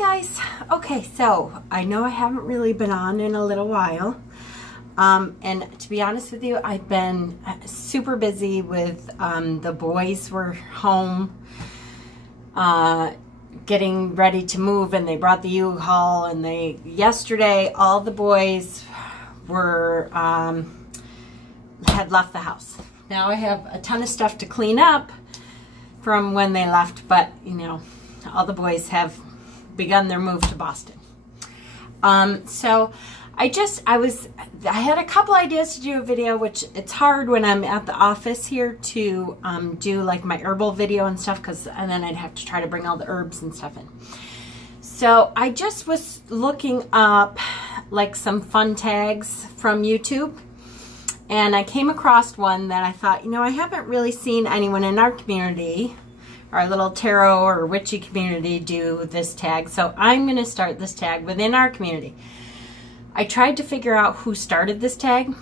guys. Okay, so I know I haven't really been on in a little while. And to be honest with you, I've been super busy with the boys were home getting ready to move, and they brought the U-Haul, and yesterday all the boys were had left the house. Now I have a ton of stuff to clean up from when they left, but you know, all the boys have begun their move to Boston. So I had a couple ideas to do a video, which it's hard when I'm at the office here to do like my herbal video and stuff, and then I'd have to try to bring all the herbs and stuff in. So I just was looking up like some fun tags from YouTube, and I came across one that I thought, you know, I haven't really seen anyone in our community, our little tarot or witchy community, do this tag. So I'm going to start this tag within our community. I tried to figure out who started this tag.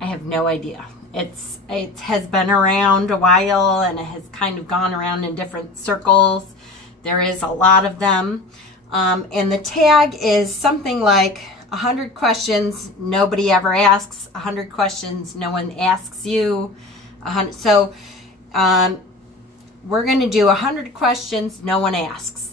I have no idea. It has been around a while, and it has kind of gone around in different circles. There is a lot of them. And the tag is something like 100 questions nobody ever asks, 100 questions no one asks you. So we're going to do 100 questions no one asks.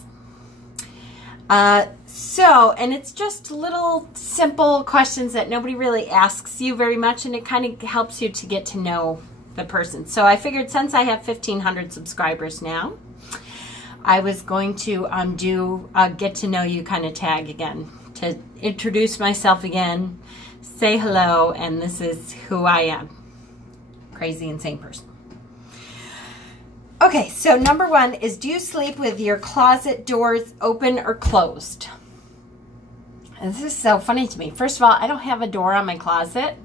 And it's just little simple questions that nobody really asks you very much, and it kind of helps you to get to know the person. So I figured, since I have 1,500 subscribers now, I was going to do a get to know you kind of tag again, to introduce myself again, say hello, and this is who I am. Crazy, insane person. Okay, so number one is, do you sleep with your closet doors open or closed? And this is so funny to me. First of all, I don't have a door on my closet.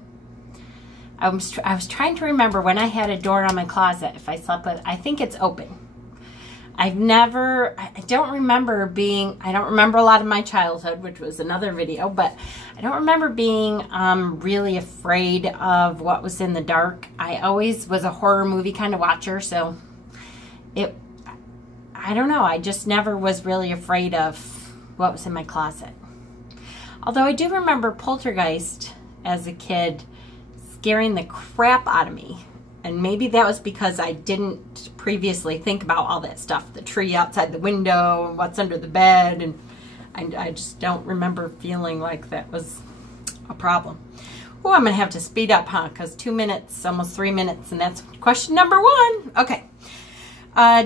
I was trying to remember when I had a door on my closet, if I slept with, I think it's open. I don't remember a lot of my childhood, which was another video, but I don't remember being really afraid of what was in the dark. I always was a horror movie kind of watcher, so I don't know, I just never was really afraid of what was in my closet. Although I do remember Poltergeist as a kid scaring the crap out of me. And maybe that was because I didn't previously think about all that stuff. The tree outside the window, and what's under the bed, and I just don't remember feeling like that was a problem. Oh, I'm going to have to speed up, huh? Because 2 minutes, almost 3 minutes, and that's question number one. Okay.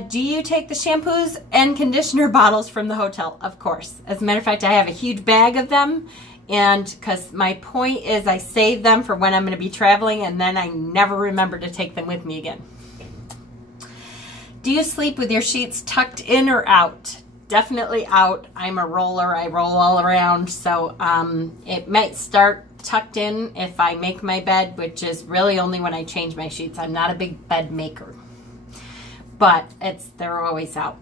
Do you take the shampoos and conditioner bottles from the hotel? Of course. As a matter of fact, I have a huge bag of them, and because my point is I save them for when I'm going to be traveling, and then I never remember to take them with me again. Do you sleep with your sheets tucked in or out? Definitely out. I'm a roller. I roll all around, so it might start tucked in if I make my bed, which is really only when I change my sheets. I'm not a big bed maker, but they're always out.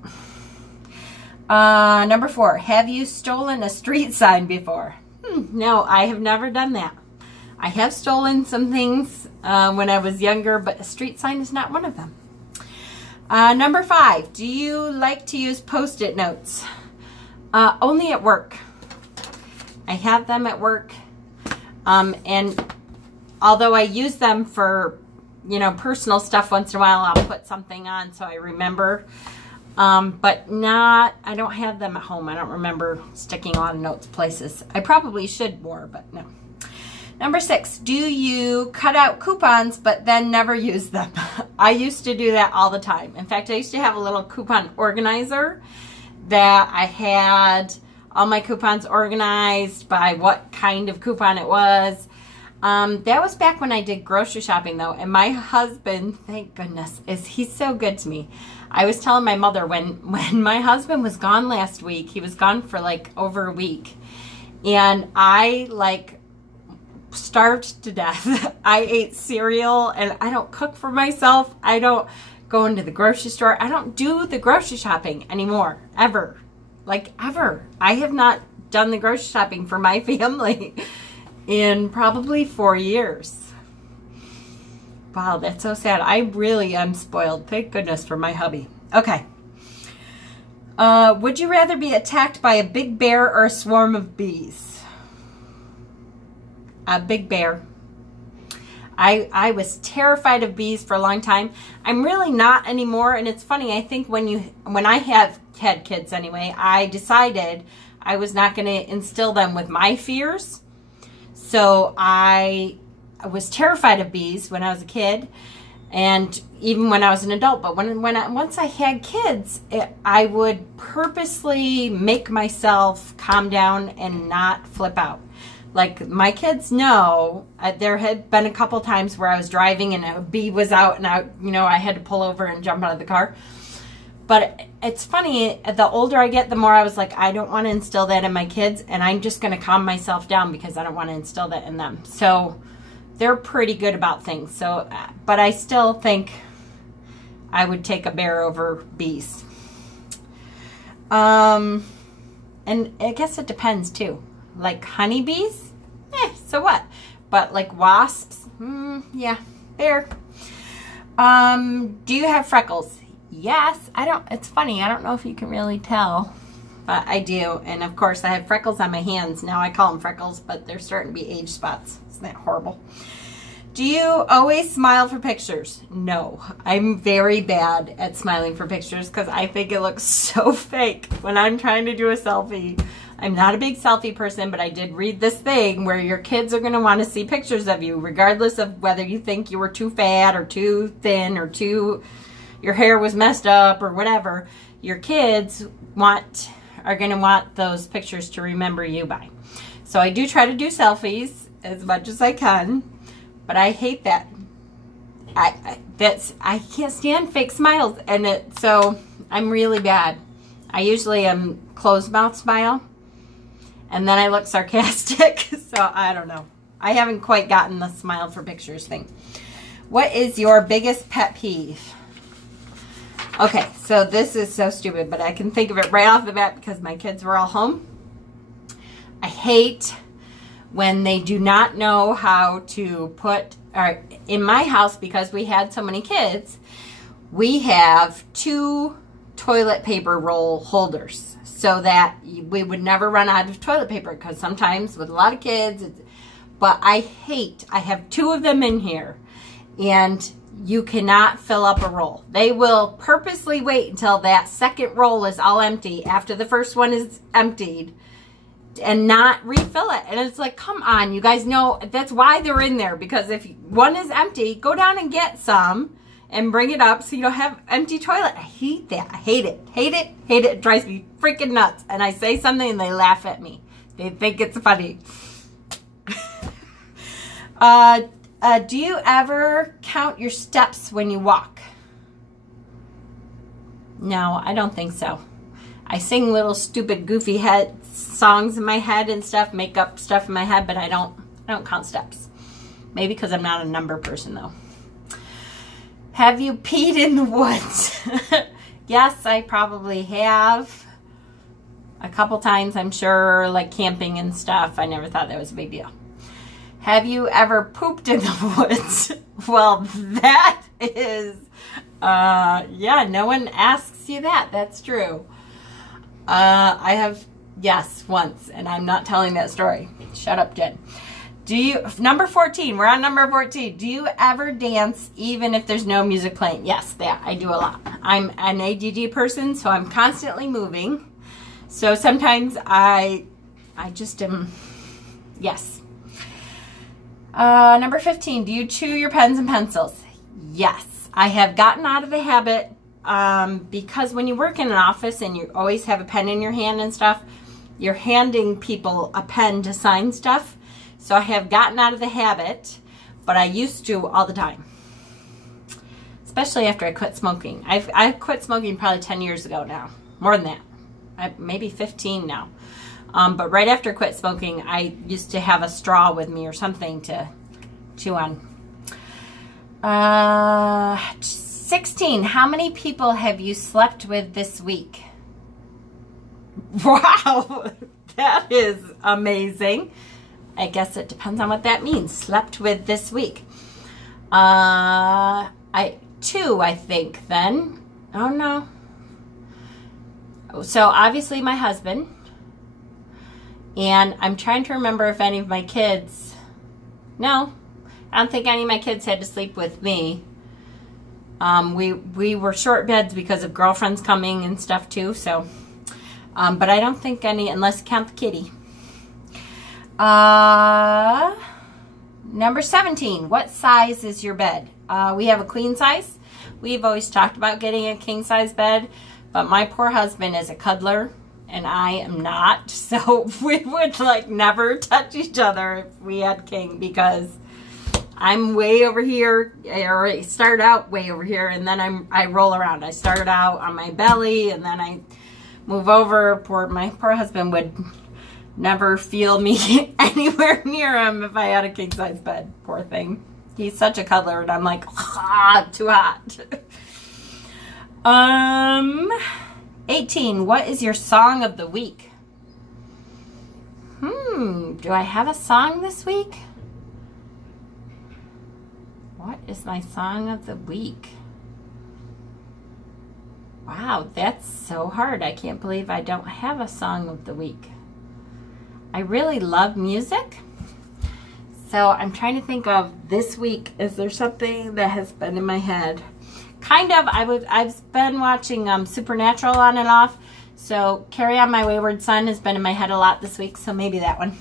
Number four, have you stolen a street sign before? No, I have never done that. I have stolen some things when I was younger, but a street sign is not one of them. Number five, do you like to use Post-it notes? Only at work. I have them at work, and although I use them for, you know, personal stuff once in a while, I'll put something on so I remember. But I don't have them at home. I don't remember sticking a lot of notes places. I probably should more, but no. Number six, do you cut out coupons but then never use them? I used to do that all the time. In fact, I used to have a little coupon organizer that I had all my coupons organized by what kind of coupon it was. That was back when I did grocery shopping, though, and my husband, thank goodness, he's so good to me. I was telling my mother, when my husband was gone last week, he was gone for like over a week, and I like starved to death. I ate cereal, and I don't cook for myself. I don't go into the grocery store. I don't do the grocery shopping anymore, ever. Like, ever. I have not done the grocery shopping for my family in probably 4 years. Wow, that's so sad. I really am spoiled. Thank goodness for my hubby. Okay. Would you rather be attacked by a big bear or a swarm of bees? A big bear. I was terrified of bees for a long time. I'm really not anymore, and it's funny, I think when I have had kids anyway, I decided I was not going to instill them with my fears. So I was terrified of bees when I was a kid, and even when I was an adult. But once I had kids, I would purposely make myself calm down and not flip out. Like, my kids know, there had been a couple times where I was driving and a bee was out and I had to pull over and jump out of the car. But it's funny, the older I get, the more I was like, I don't want to instill that in my kids, and I'm just going to calm myself down because I don't want to instill that in them. So they're pretty good about things. So, but I still think I would take a bear over bees. And I guess it depends too. Like honeybees, so what? But like wasps, yeah, bear. Do you have freckles? Yes. It's funny, I don't know if you can really tell, but I do. And of course I have freckles on my hands. Now I call them freckles, but they're starting to be age spots. Isn't that horrible? Do you always smile for pictures? No, I'm very bad at smiling for pictures because I think it looks so fake when I'm trying to do a selfie. I'm not a big selfie person, but I did read this thing where your kids are going to want to see pictures of you, regardless of whether you think you were too fat or too thin or your hair was messed up or whatever. Your kids are going to want those pictures to remember you by. So I do try to do selfies as much as I can, but I hate that. I can't stand fake smiles, and so I'm really bad. I usually am closed mouth smile. And then I look sarcastic, so I don't know. I haven't quite gotten the smile for pictures thing. What is your biggest pet peeve? Okay, so this is so stupid, but I can think of it right off the bat because my kids were all home. I hate when they do not know how to put, or in my house, because we had so many kids, we have 2 toilet paper roll holders, so that we would never run out of toilet paper, because sometimes with a lot of kids, but I have 2 of them in here, and you cannot fill up a roll. They will purposely wait until that second roll is all empty after the first one is emptied and not refill it. And it's like, come on, you guys know that's why they're in there, because if one is empty, go down and get some and bring it up so you don't have empty toilet. I hate that. I hate it. Hate it. Hate it. It drives me freaking nuts. And I say something and they laugh at me. They think it's funny. Do you ever count your steps when you walk? No, I don't think so. I sing little stupid goofy songs in my head and stuff, make up stuff in my head, but I don't count steps. Maybe because I'm not a number person though. Have you peed in the woods? Yes, I probably have. A couple times, I'm sure, like camping and stuff. I never thought that was a big deal. Have you ever pooped in the woods? Well, that is, yeah, no one asks you that. That's true. I have, yes, once, and I'm not telling that story. Shut up, Jen. Number 14, we're on number 14. Do you ever dance even if there's no music playing? Yes, that I do a lot. I'm an ADD person, so I'm constantly moving. So sometimes I just am, yes. Number 15, do you chew your pens and pencils? Yes, I have gotten out of the habit because when you work in an office and you always have a pen in your hand and stuff, you're handing people a pen to sign stuff. So I have gotten out of the habit, but I used to all the time, especially after I quit smoking. I quit smoking probably 10 years ago now, more than that, maybe 15 now. But right after I quit smoking, I used to have a straw with me or something to chew on. 16, how many people have you slept with this week? Wow, that is amazing. I guess it depends on what that means. Slept with this week. 2, I think then. Oh no. So obviously my husband, and I'm trying to remember if any of my kids, no, I don't think any of my kids had to sleep with me. We were short beds because of girlfriends coming and stuff too, so, but I don't think any, unless you count the kitty. Number 17, what size is your bed? We have a queen size. We've always talked about getting a king size bed, but my poor husband is a cuddler and I am not, so we would like never touch each other if we had king, because I'm way over here, or I start out way over here, and then I roll around. I start out on my belly and then I move over. My poor husband would never feel me anywhere near him if I had a king size bed. Poor thing. He's such a cuddler, and I'm like, ah, too hot. 18, what is your song of the week? Do I have a song this week? What is my song of the week? Wow, that's so hard. I can't believe I don't have a song of the week. I really love music. So I'm trying to think of this week. Is there something that has been in my head? Kind of. I've been watching Supernatural on and off. So Carry On My Wayward Son has been in my head a lot this week. So maybe that one.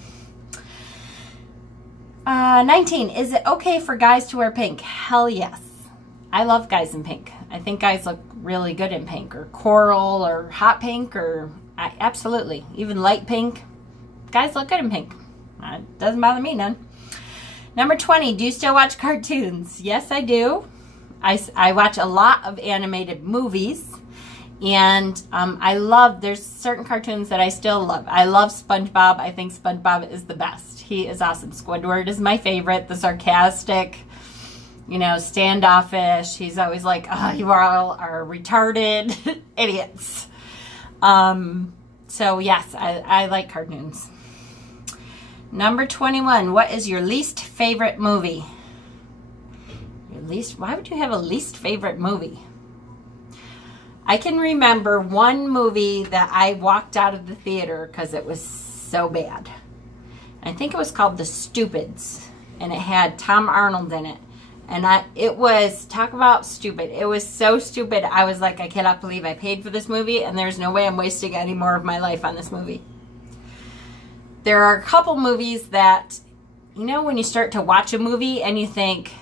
19. Is it okay for guys to wear pink? Hell yes. I love guys in pink. I think guys look really good in pink, or coral, or hot pink, or absolutely. Even light pink. Guys look good in pink. It doesn't bother me none. Number 20, do you still watch cartoons? Yes, I do. I watch a lot of animated movies, and there's certain cartoons that I still love. I love SpongeBob. I think SpongeBob is the best. He is awesome. Squidward is my favorite, the sarcastic, you know, standoffish. He's always like, oh, you all are retarded idiots. So yes, I like cartoons. Number 21, what is your least favorite movie? Why would you have a least favorite movie? I can remember one movie that I walked out of the theater because it was so bad. I think it was called The Stupids, and it had Tom Arnold in it. And it was, talk about stupid. It was so stupid. I was like, I cannot believe I paid for this movie, and there's no way I'm wasting any more of my life on this movie. There are a couple movies that, you know, when you start to watch a movie and you think,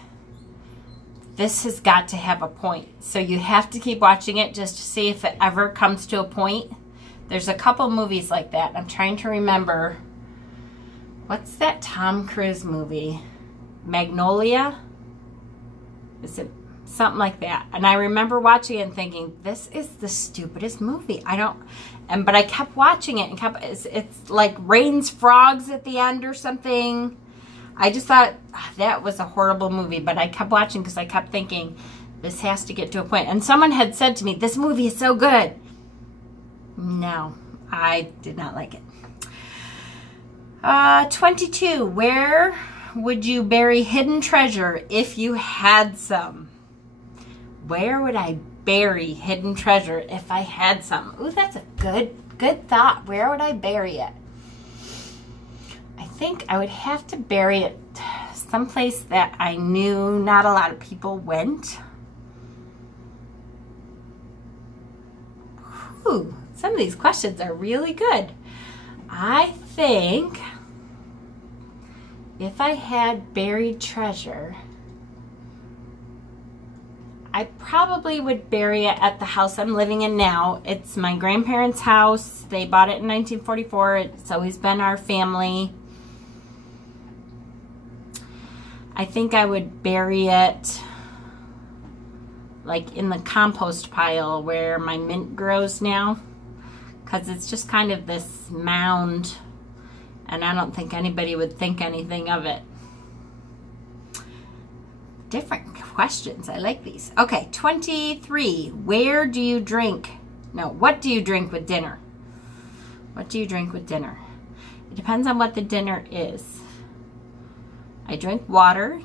this has got to have a point. So you have to keep watching it just to see if it ever comes to a point. There's a couple movies like that. I'm trying to remember. What's that Tom Cruise movie? Magnolia? Is it something like that? And I remember watching it and thinking, this is the stupidest movie. But I kept watching it and it's like rains frogs at the end or something. I just thought that was a horrible movie, but I kept watching because I kept thinking, this has to get to a point. And someone had said to me, this movie is so good. No, I did not like it. 22, where would you bury hidden treasure if you had some? Where would I bury hidden treasure if I had some? Ooh, that's a good thought. Where would I bury it? I think I would have to bury it someplace that I knew not a lot of people went. Ooh, some of these questions are really good. I think if I had buried treasure, I probably would bury it at the house I'm living in now. It's my grandparents' house. They bought it in 1944. It's always been our family. I think I would bury it like in the compost pile where my mint grows now, because it's just kind of this mound, and I don't think anybody would think anything of it. Different questions. I like these. Okay, 23. Where do you drink? No, what do you drink with dinner? What do you drink with dinner? It depends on what the dinner is. I drink water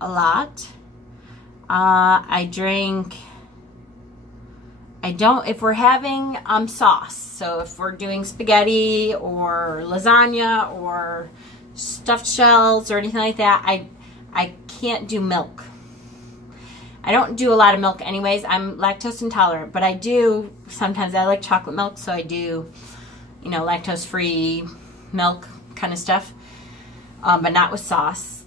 a lot. I I don't, if we're having sauce, so if we're doing spaghetti or lasagna or stuffed shells or anything like that, I can't do milk. I don't do a lot of milk anyways. I'm lactose intolerant, but I do, sometimes I like chocolate milk, so I do, you know, lactose-free milk kind of stuff, but not with sauce.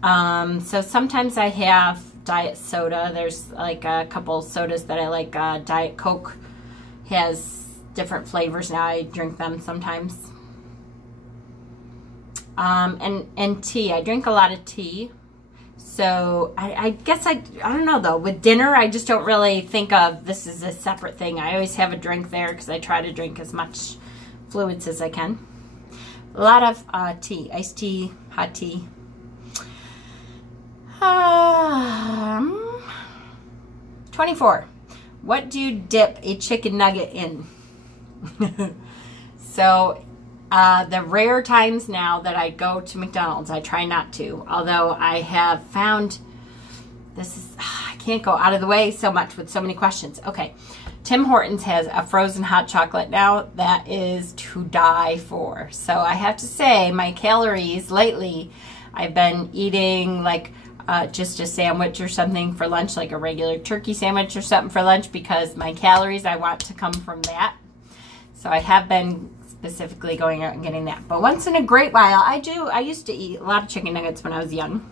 So sometimes I have diet soda. There's like a couple sodas that I like. Diet Coke has different flavors now. I drink them sometimes. And tea. I drink a lot of tea. So I guess I don't know though. With dinner, I just don't really think of this as a separate thing. I always have a drink there because I try to drink as much fluids as I can. A lot of tea, iced tea, hot tea. 24. What do you dip a chicken nugget in? So the rare times now that I go to McDonald's, I try not to. Although I have found, this is, I can't go out of the way so much with so many questions. Okay, Tim Hortons has a frozen hot chocolate now that is to die for. So I have to say my calories lately, I've been eating like just a sandwich or something for lunch, like a regular turkey sandwich or something for lunch, because my calories I want to come from that. So I have been specifically going out and getting that. But once in a great while, I used to eat a lot of chicken nuggets when I was young.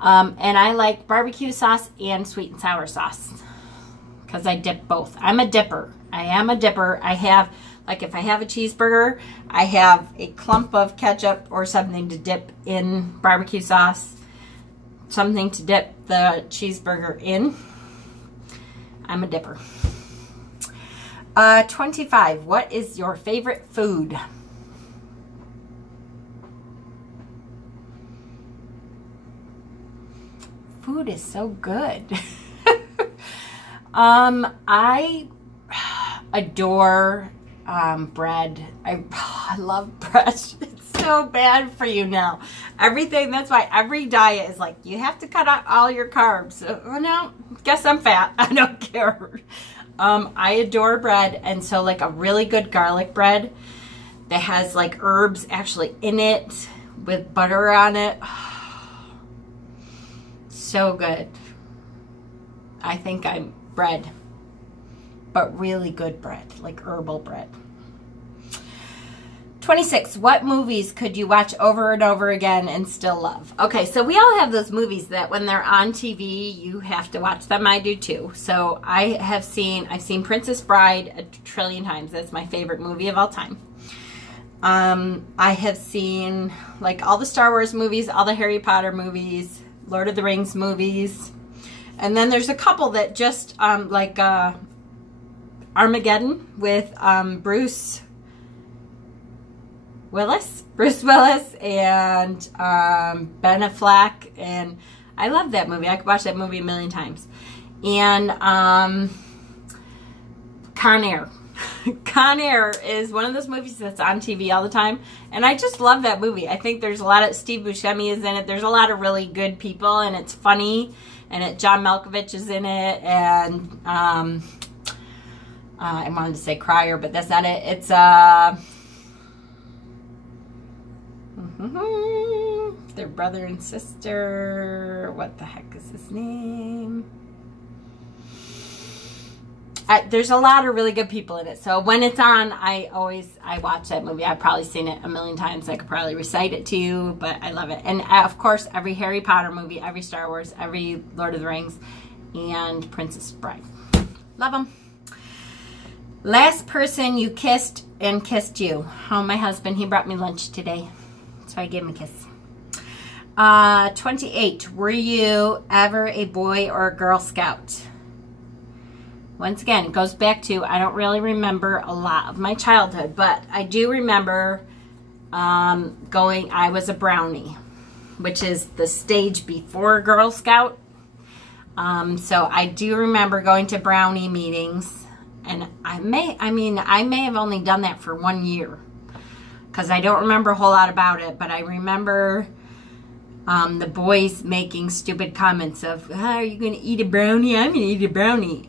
And I like barbecue sauce and sweet and sour sauce because I dip both. I'm a dipper. I am a dipper. I have, like if I have a cheeseburger, I have a clump of ketchup or something to dip in barbecue sauce, something to dip the cheeseburger in. I'm a dipper. 25. What is your favorite food? Food is so good. I adore bread. I love bread. It's so bad for you now. Everything, that's why every diet is like, you have to cut out all your carbs. Oh no, guess I'm fat. I don't care. I adore bread, and so like a really good garlic bread that has like herbs actually in it with butter on it. So good. I think I'm bread, but really good bread, like herbal bread. 26. What movies could you watch over and over again and still love? Okay, so we all have those movies that when they're on TV, you have to watch them. I do too. So I've seen Princess Bride a trillion times. That's my favorite movie of all time. I have seen like all the Star Wars movies, all the Harry Potter movies, Lord of the Rings movies. And then there's a couple that just like Armageddon with Bruce Willis and Ben Affleck, and I love that movie. I could watch that movie a million times. And Con Air. Con Air is one of those movies that's on TV all the time, and I just love that movie. I think there's a lot of, Steve Buscemi is in it. There's a lot of really good people, and it's funny, and John Malkovich is in it, and I wanted to say Crier, but that's not it. It's their brother and sister. What the heck is his name? There's a lot of really good people in it. So when it's on, I watch that movie. I've probably seen it a million times. I could probably recite it to you, but I love it. And of course, every Harry Potter movie, every Star Wars, every Lord of the Rings, and Princess Bride. Love them. Last person you kissed and kissed you. Oh, my husband. He brought me lunch today, so I gave him a kiss. 28. Were you ever a Boy or a Girl Scout? Once again, it goes back to, I don't really remember a lot of my childhood, but I do remember I was a brownie, which is the stage before Girl Scout. So I do remember going to brownie meetings, and I may have only done that for 1 year, because I don't remember a whole lot about it, but I remember The boys making stupid comments of, are you going to eat a brownie? I'm going to eat a brownie.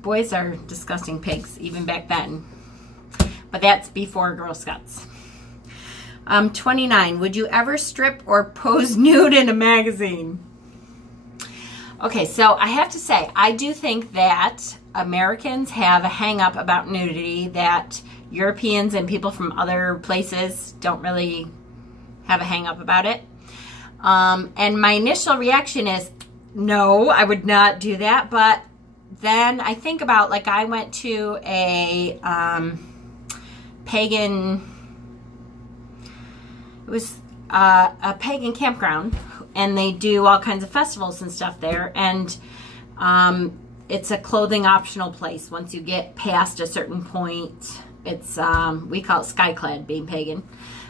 Boys are disgusting pigs, even back then. But that's before Girl Scouts. 29, would you ever strip or pose nude in a magazine? Okay, so I have to say, I do think that Americans have a hang-up about nudity that Europeans and people from other places don't really have a hang-up about it. And my initial reaction is, no, I would not do that. But then I think about, like, I went to a pagan, it was a pagan campground, and they do all kinds of festivals and stuff there, and it's a clothing optional place. Once you get past a certain point, it's we call it skyclad, being pagan,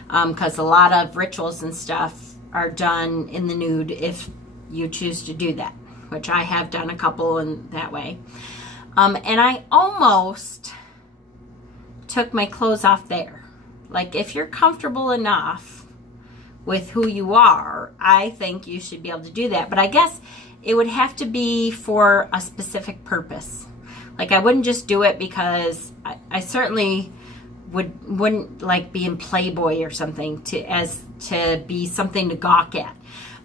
because a lot of rituals and stuff are done in the nude if you choose to do that, which I have done a couple in that way. And I almost took my clothes off there. Like, if you're comfortable enough with who you are, I think you should be able to do that. But I guess it would have to be for a specific purpose. Like, I wouldn't just do it because I certainly wouldn't like be in Playboy or something to be something to gawk at.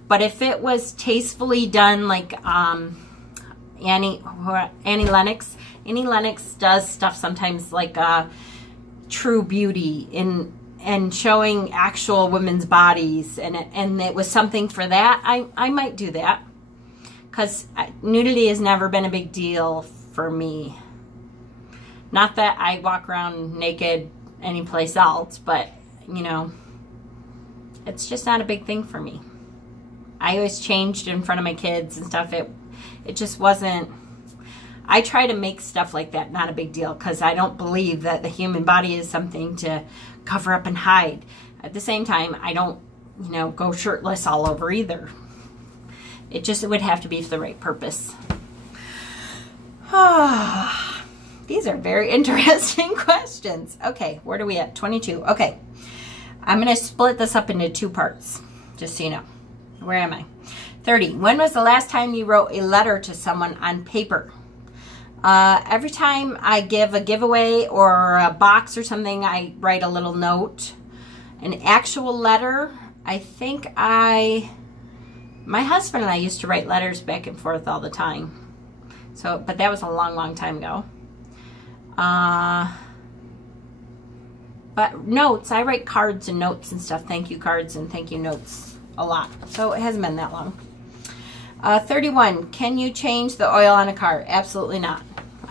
But if it was tastefully done, like Annie Lennox. Annie Lennox does stuff sometimes like True Beauty and showing actual women's bodies, and it was something for that, I might do that, because nudity has never been a big deal for me. Not that I walk around naked anyplace else, but, you know, it's just not a big thing for me. I always changed in front of my kids and stuff. It just wasn't. I try to make stuff like that not a big deal, because I don't believe that the human body is something to cover up and hide. At the same time, I don't, you know, go shirtless all over either. It would have to be for the right purpose. These are very interesting questions. Okay, where are we at? 22. Okay, I'm going to split this up into 2 parts, just so you know. Where am I? 30. When was the last time you wrote a letter to someone on paper? Every time I give a giveaway or a box or something, I write a little note. An actual letter, I think my husband and I used to write letters back and forth all the time. So, but that was a long, long time ago. But notes, I write cards and notes and stuff, thank you cards and thank you notes a lot. So it hasn't been that long. 31, can you change the oil on a car? Absolutely not.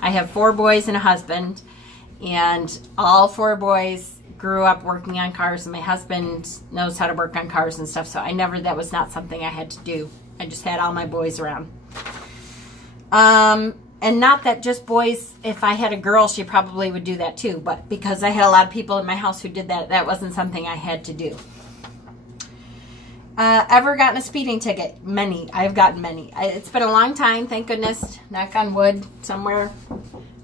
I have 4 boys and a husband, and all 4 boys grew up working on cars, and my husband knows how to work on cars and stuff, so that was not something I had to do. I just had all my boys around. And not that just boys, if I had a girl, she probably would do that too, but because I had a lot of people in my house who did that, that wasn't something I had to do. Ever gotten a speeding ticket? Many. I've gotten many. It's been a long time, thank goodness. Knock on wood somewhere.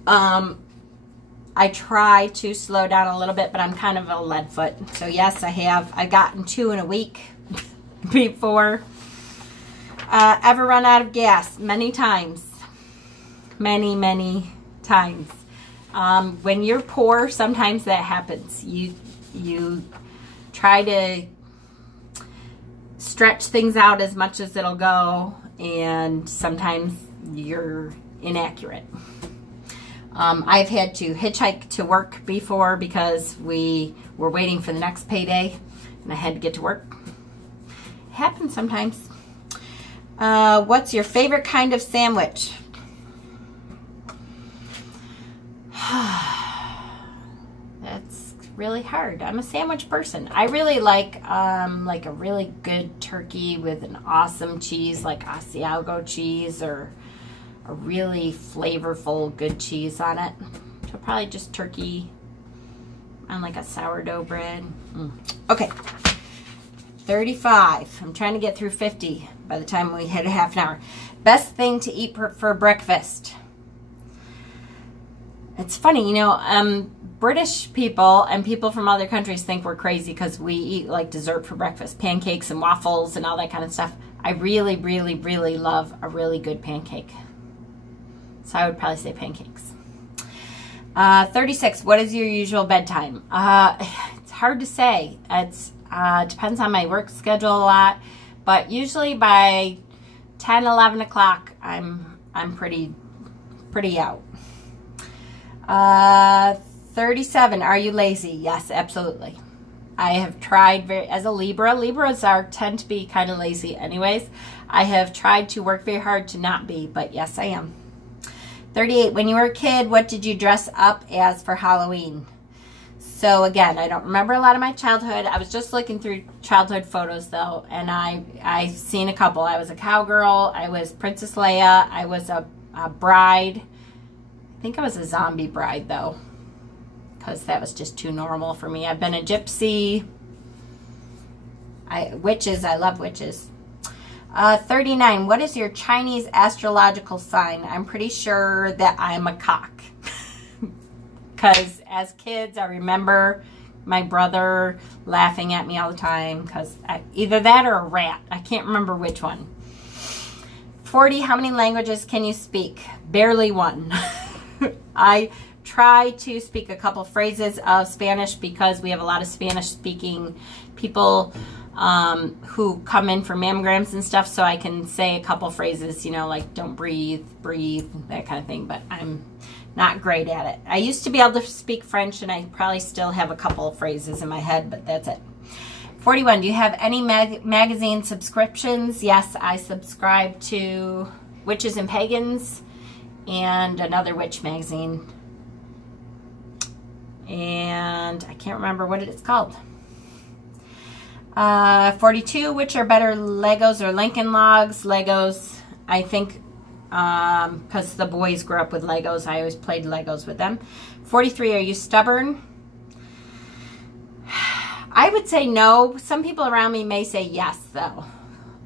I try to slow down a little bit, but I'm kind of a lead foot. So yes, I have. I've gotten 2 in a week before. Ever run out of gas? Many times. Many, many times. When you're poor, sometimes that happens. You try to stretch things out as much as it'll go, and sometimes you're inaccurate. I've had to hitchhike to work before because we were waiting for the next payday and I had to get to work. It happens sometimes. What's your favorite kind of sandwich? That's really hard. I'm a sandwich person. I really like a really good turkey with an awesome cheese, like Asiago cheese, or a really flavorful good cheese on it. So probably just turkey on like a sourdough bread. Okay, 35. I'm trying to get through 50 by the time we hit a half an hour. Best thing to eat for breakfast. It's funny, you know, British people and people from other countries think we're crazy because we eat like dessert for breakfast, pancakes and waffles and all that kind of stuff. I really, really, really love a really good pancake. So I would probably say pancakes. 36, what is your usual bedtime? It's hard to say. It's depends on my work schedule a lot, but usually by 10, 11 o'clock, I'm pretty out. 37, are you lazy? Yes, absolutely. I have tried as a Libra. Libras tend to be kind of lazy anyways. I have tried to work very hard to not be, but yes, I am. 38, when you were a kid, what did you dress up as for Halloween? So again, I don't remember a lot of my childhood. I was just looking through childhood photos though, and I've seen a couple. I was a cowgirl, I was Princess Leia, I was a bride. I think I was a zombie bride though, because that was just too normal for me. I've been a gypsy. Witches, I love witches. 39, what is your Chinese astrological sign? I'm pretty sure that I'm a cock. Because as kids, I remember my brother laughing at me all the time because either that or a rat. I can't remember which one. 40, how many languages can you speak? Barely one. I try to speak a couple phrases of Spanish because we have a lot of Spanish-speaking people who come in for mammograms and stuff, so I can say a couple phrases, you know, like don't breathe, that kind of thing, but I'm not great at it. I used to be able to speak French, and I probably still have a couple of phrases in my head, but that's it. 41, do you have any magazine subscriptions? Yes, I subscribe to Witches and Pagans and another witch magazine. And I can't remember what it's called. 42, which are better, Legos or Lincoln Logs? Legos, I think, because the boys grew up with Legos. I always played Legos with them. 43, are you stubborn? I would say no. Some people around me may say yes, though.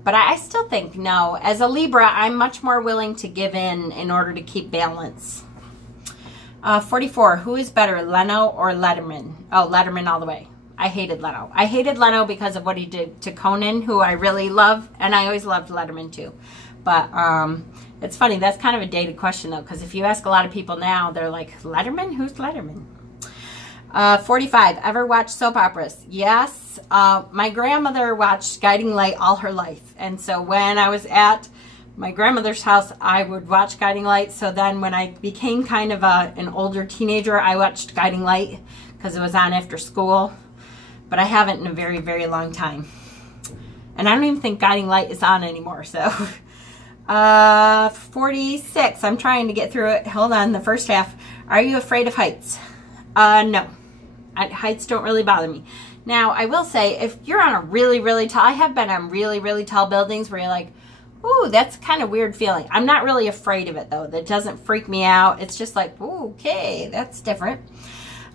But I still think no. As a Libra, I'm much more willing to give in order to keep balance. 44, who is better, Leno or Letterman? Oh, Letterman all the way. I hated Leno. I hated Leno because of what he did to Conan, who I really love, and I always loved Letterman too. But it's funny, that's kind of a dated question though, because if you ask a lot of people now, they're like, Letterman? Who's Letterman? 45, ever watch soap operas? Yes. My grandmother watched Guiding Light all her life, and so when I was at my grandmother's house, I would watch Guiding Light. So then when I became kind of an older teenager, I watched Guiding Light because it was on after school. But I haven't in a very, very long time. And I don't even think Guiding Light is on anymore. So 46, I'm trying to get through it. Hold on, the first half. Are you afraid of heights? No. Heights don't really bother me. Now, I will say, if you're on a really, really tall, I have been on really, really tall buildings where you're like, ooh, that's kind of weird feeling. I'm not really afraid of it, though. That doesn't freak me out. It's just like, ooh, okay, that's different.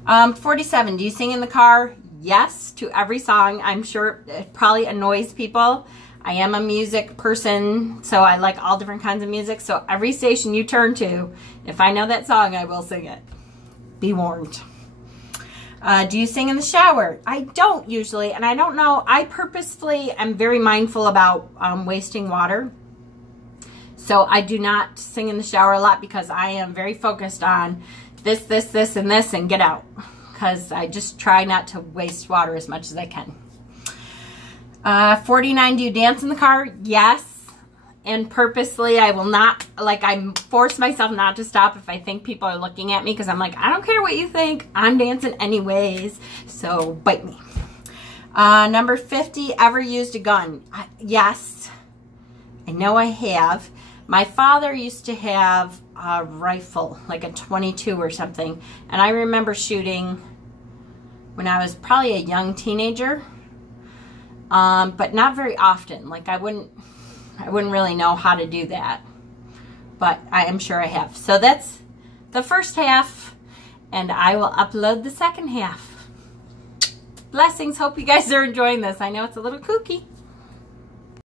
47, do you sing in the car? Yes, to every song. I'm sure it probably annoys people. I am a music person, so I like all different kinds of music. So every station you turn to, if I know that song, I will sing it. Be warned. Do you sing in the shower? I don't usually, and I don't know. I purposefully am very mindful about wasting water. So I do not sing in the shower a lot because I am very focused on this, and this, and get out. Because I just try not to waste water as much as I can. 49, do you dance in the car? Yes. And purposely, I will not, like, I force myself not to stop if I think people are looking at me, because I'm like, I don't care what you think. I'm dancing anyways. So, bite me. Number 50, ever used a gun? Yes. I know I have. My father used to have a rifle, like a .22 or something. And I remember shooting when I was probably a young teenager. But not very often. Like, I wouldn't really know how to do that, but I am sure I have. So that's the first half, and I will upload the second half. Blessings. Hope you guys are enjoying this. I know it's a little kooky.